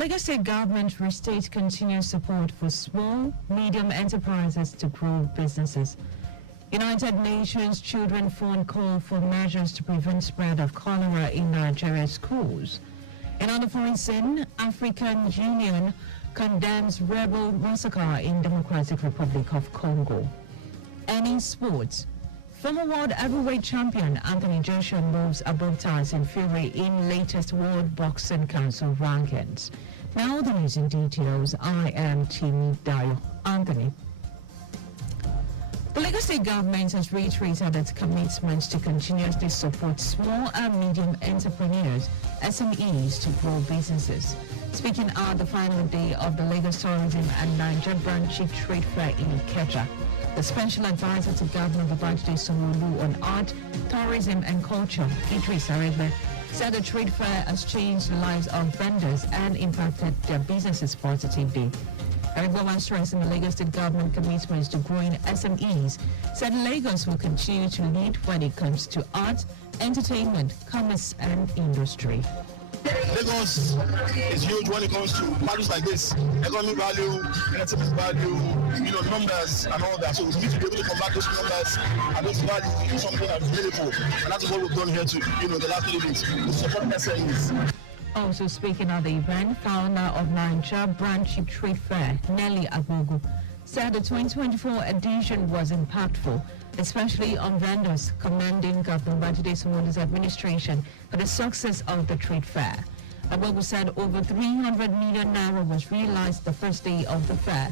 Lagos State government restates continued support for small, medium enterprises to grow businesses. United Nations Children Fund call for measures to prevent spread of cholera in Nigeria schools. In other foreign scene, African Union condemns rebel massacre in Democratic Republic of Congo. And in sports, former world heavyweight champion Anthony Joshua moves above Tyson Fury in latest World Boxing Council rankings. Now the news in details. I am Timmy Dayo. Anthony. The Lagos State government has reiterated its commitment to continuously support small and medium entrepreneurs, SMEs, to grow businesses. Speaking at the final day of the Lagos Tourism and Niger Branch Chief Trade Fair in Ikeja, the special advisor to Governor Babajide Sanwo-Olu on art, tourism and culture, Idris Aregbe, said the trade fair has changed the lives of vendors and impacted their businesses positively. Aregbe, stressing the Lagos State government commitments to growing SMEs, said Lagos will continue to lead when it comes to art, entertainment, commerce and industry. Lagos is huge when it comes to values like this: economic value, entertainment value, numbers and all that. So we need to be able to combat those numbers and those values into something that's meaningful. And that's what we've done here the last 3 weeks. We support SMEs. Also speaking at the event, founder of Niger Branch Chief Trade Fair, Nelly Agbogu, said the 2024 edition was impactful, especially on vendors, commending Governor Babajide Sanwo-Olu's administration for the success of the trade fair. Agbogu said over 300 million naira was realized the first day of the fair,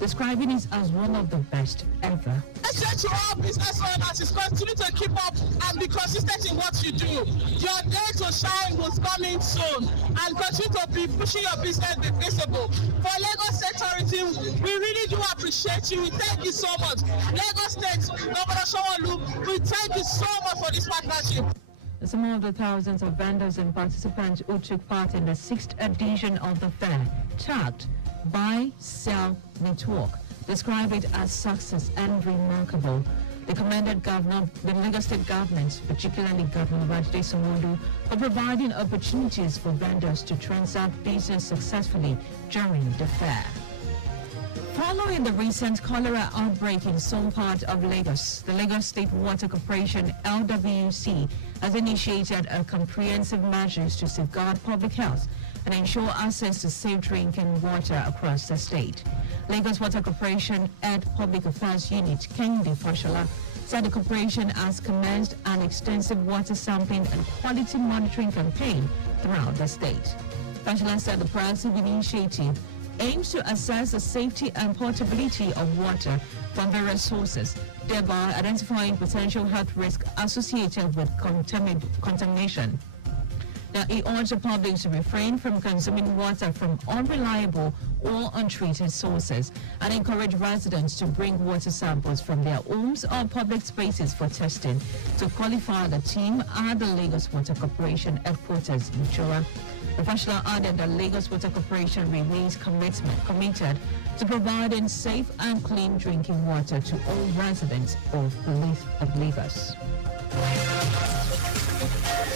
describing it as one of the best ever. I say to all business owners is continue to keep up and be consistent in what you do. Your day to shine was coming soon, and continue to be pushing your business be visible. For Lagos State Tourism, we really do appreciate you. We thank you so much. Lagos State Governor Sanwo-Olu, we thank you so much for this partnership. Some of the thousands of vendors and participants who took part in the 6th edition of the fair, tagged Buy, Sell, Network, describe it as success and remarkable. They commended the Lagos State government, particularly Governor Babajide Sanwo-Olu, for providing opportunities for vendors to transact business successfully during the fair. Following the recent cholera outbreak in some part of Lagos, the Lagos State Water Corporation, LWC, has initiated a comprehensive measures to safeguard public health and ensure access to safe drinking water across the state. Lagos Water Corporation Head Public Affairs Unit, Kehinde Fashola, said the corporation has commenced an extensive water sampling and quality monitoring campaign throughout the state. Fashola said the proactive initiative aims to assess the safety and portability of water from various sources, thereby identifying potential health risks associated with contamination. Now, he urged the public to refrain from consuming water from unreliable or untreated sources and encourage residents to bring water samples from their homes or public spaces for testing. To qualify, the team at the Lagos Water Corporation headquarters in Chora. The Fashola added that Lagos Water Corporation remains committed to providing safe and clean drinking water to all residents of Lagos.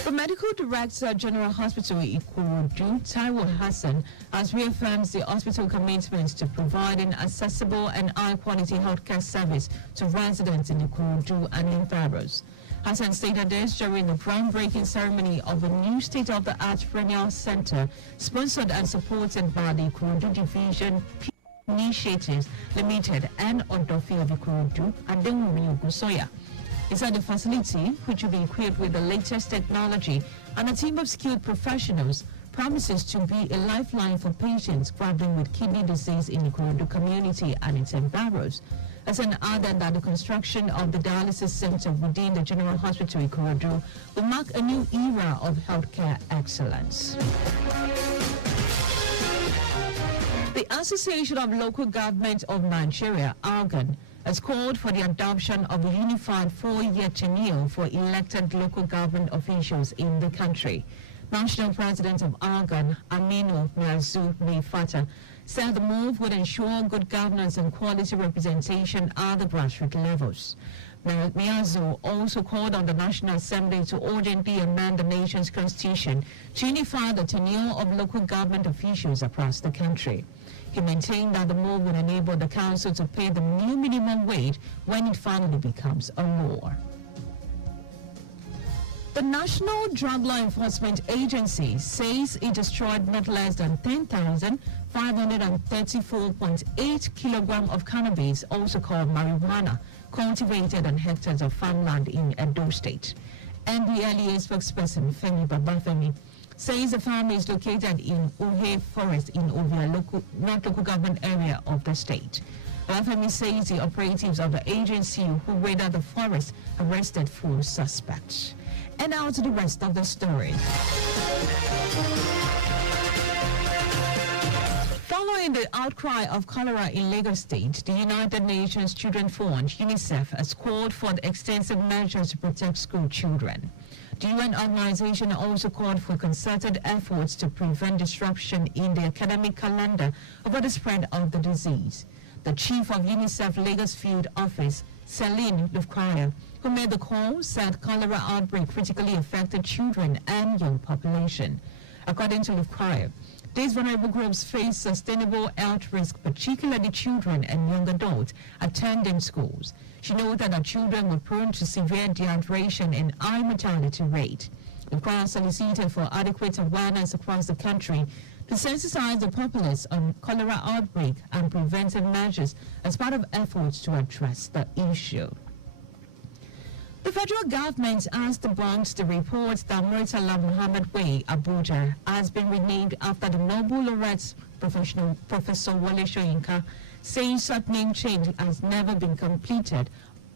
The Medical Director General Hospital Ikorodu, Taiwo Hassan, has reaffirmed the hospital commitment to providing accessible and high-quality healthcare service to residents in Ikorodu and environs. Hassan stated this during the groundbreaking ceremony of a new state-of-the-art perennial center sponsored and supported by the Ikorodu Division Initiatives Limited and Odofi of Ikorodu and Denwumi Ogusoya. He said the facility, which will be equipped with the latest technology and a team of skilled professionals, promises to be a lifeline for patients grappling with kidney disease in the Ikorodu community and its environs. Hassan added that the construction of the dialysis center within the General Hospital Ikorodu will mark a new era of healthcare excellence. The Association of Local Government of Nigeria, ALGON, has called for the adoption of a unified 4-year tenure for elected local government officials in the country. National President of ALGON, Aminu Nazu Meifata, said the move would ensure good governance and quality representation at the grassroots levels. Miazo also called on the National Assembly to urgently amend the nation's constitution to unify the tenure of local government officials across the country. He maintained that the move would enable the council to pay the new minimum wage when it finally becomes a law. The National Drug Law Enforcement Agency says it destroyed not less than 10,534.8 kilograms of cannabis, also called marijuana, cultivated on hectares of farmland in Edo State. NDLEA spokesperson Femi Babafemi says the farm is located in Uhe Forest in Ovia, North Local Government area of the state. Babafemi says the operatives of the agency who raided the forest arrested 4 suspects. And now to the rest of the story. Following the outcry of cholera in Lagos State, the United Nations Children's Fund, UNICEF, has called for the extensive measures to protect school children. The UN organization also called for concerted efforts to prevent disruption in the academic calendar over the spread of the disease. The chief of UNICEF Lagos Field Office, Celine Lufkaya, who made the call, said cholera outbreak critically affected children and young population. According to Lufkaya, these vulnerable groups face sustainable health risk, particularly children and young adults attending schools. She noted that children were prone to severe dehydration and high mortality rate. Lufkaya solicited for adequate awareness across the country to sensitize the populace on cholera outbreak and preventive measures as part of efforts to address the issue. The federal government asked the Bronx to report that Murtala Muhammad Way, Abuja, has been renamed after the Nobel laureate Professor Wole Soyinka, saying such name change has never been completed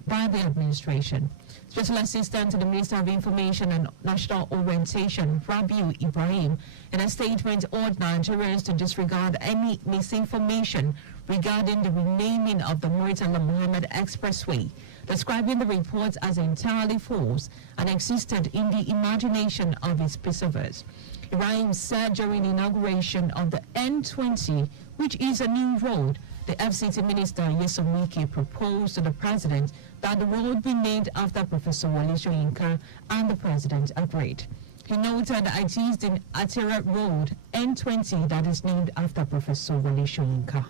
by the administration. Special Assistant to the Minister of Information and National Orientation, Rabiu Ibrahim, in a statement urged Nigerians to disregard any misinformation regarding the renaming of the Murtala Muhammad Expressway, describing the reports as entirely false and existed in the imagination of its preservers. Ibrahim said during the inauguration of the N20, which is a new road, the FCT Minister Nyesom Wike proposed to the President that the road be named after Professor Wole Soyinka, and the President agreed. He noted that it is the Atira Road N20 that is named after Professor Wole Soyinka.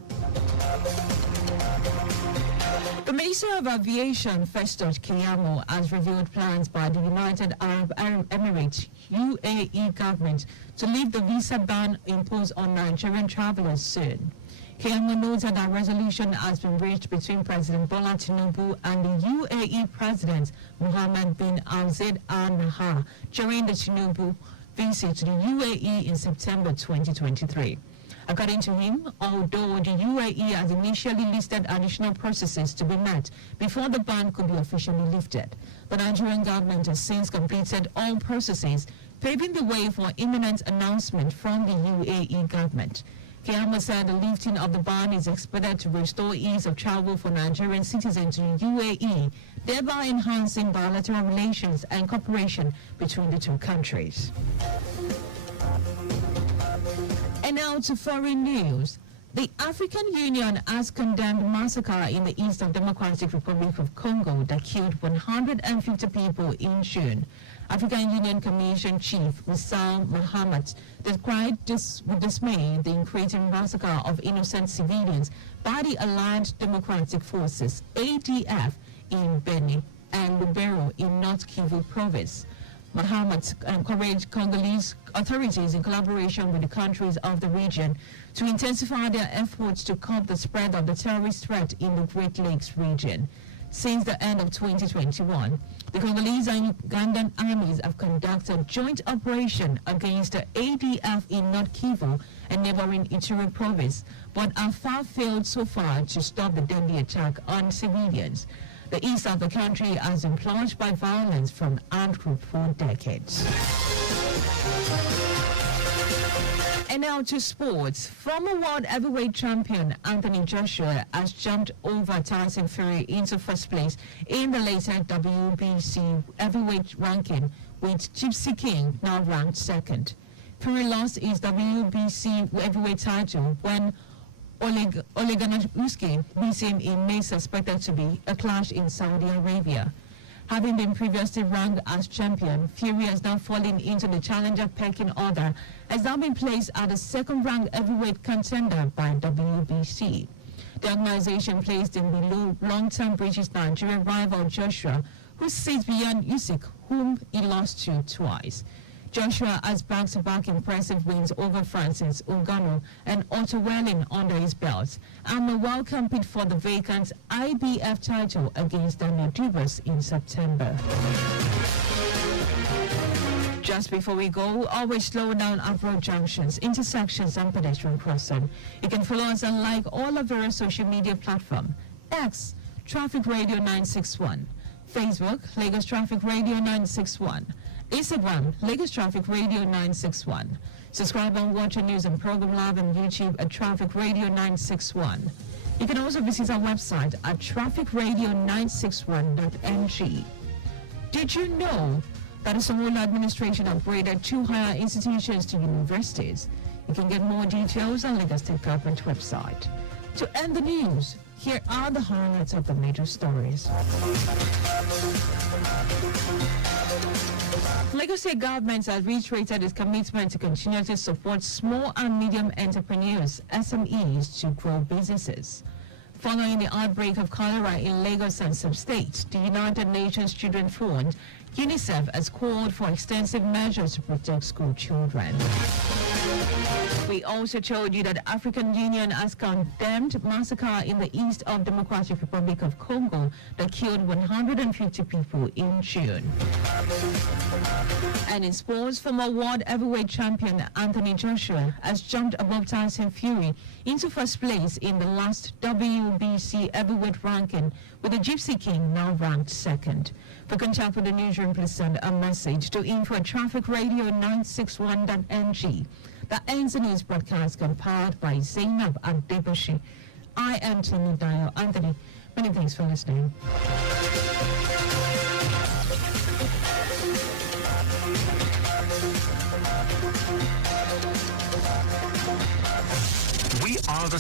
The Minister of Aviation, Festus Keyamo, has revealed plans by the United Arab Emirates UAE government to lift the visa ban imposed on Nigerian travelers soon. Keyamo noted that resolution has been reached between President Bola Tinubu and the UAE President Mohammed bin Zayed Al Nahyan during the Tinubu visit to the UAE in September 2023. According to him, although the UAE has initially listed additional processes to be met before the ban could be officially lifted, the Nigerian government has since completed all processes, paving the way for imminent announcement from the UAE government. Keyamo said the lifting of the ban is expected to restore ease of travel for Nigerian citizens to UAE, thereby enhancing bilateral relations and cooperation between the two countries. And now to foreign news. The African Union has condemned massacre in the east of Democratic Republic of Congo that killed 150 people in June. African Union Commission Chief Moussa Mohamed described with dismay the increasing massacre of innocent civilians by the Allied Democratic Forces, ADF, in Beni and Lubero in North Kivu province. Mohamed encouraged Congolese authorities in collaboration with the countries of the region to intensify their efforts to curb the spread of the terrorist threat in the Great Lakes region. Since the end of 2021, the Congolese and Ugandan armies have conducted joint operation against the ADF in North Kivu and neighboring Ituri province, but have far failed so far to stop the deadly attack on civilians. The east of the country has been plunged by violence from armed groups for decades. And now to sports. Former world heavyweight champion Anthony Joshua has jumped over Tyson Fury into first place in the latest WBC heavyweight ranking, with Gypsy King now ranked second. Fury lost his WBC heavyweight title when Oliganuski beats him in May, suspected to be a clash in Saudi Arabia. Having been previously ranked as champion, Fury has now fallen into the challenger pecking order, has now been placed as the second-ranked heavyweight contender by WBC. The organization placed him below long-term British Nigerian rival Joshua, who sits beyond Usyk, whom he lost to twice. Joshua has back-to-back impressive wins over Francis Ngannou and Otto Welling under his belt, and will well compete for the vacant IBF title against Daniel Dubas in September. Just before we go, always slow down at road junctions, intersections and pedestrian crossing. You can follow us and like all of our social media platforms. X, Traffic Radio 961. Facebook, Lagos Traffic Radio 961. Instagram, Lagos Traffic Radio 961. Subscribe and watch our news and program live on YouTube at Traffic Radio 961. You can also visit our website at trafficradio961.ng. Did you know that the Sanwo-Olu administration upgraded 2 higher institutions to universities? You can get more details on Lagos State Government website. To end the news, here are the highlights of the major stories. Lagos State Government has reiterated its commitment to continue to support small and medium entrepreneurs, SMEs, to grow businesses. Following the outbreak of cholera in Lagos and some states, the United Nations Children's Fund, UNICEF, has called for extensive measures to protect school children. We also told you that the African Union has condemned massacre in the east of Democratic Republic of Congo that killed 150 people in June. And in sports, former world heavyweight champion Anthony Joshua has jumped above Tyson Fury into first place in the last WBC heavyweight ranking, with the Gypsy King now ranked second. For contact with the newsroom, please send a message to info@trafficradio961.ng. That ends the news broadcast compiled by Zainab and Debushi. I am Dayo. Anthony, many thanks for listening. We are the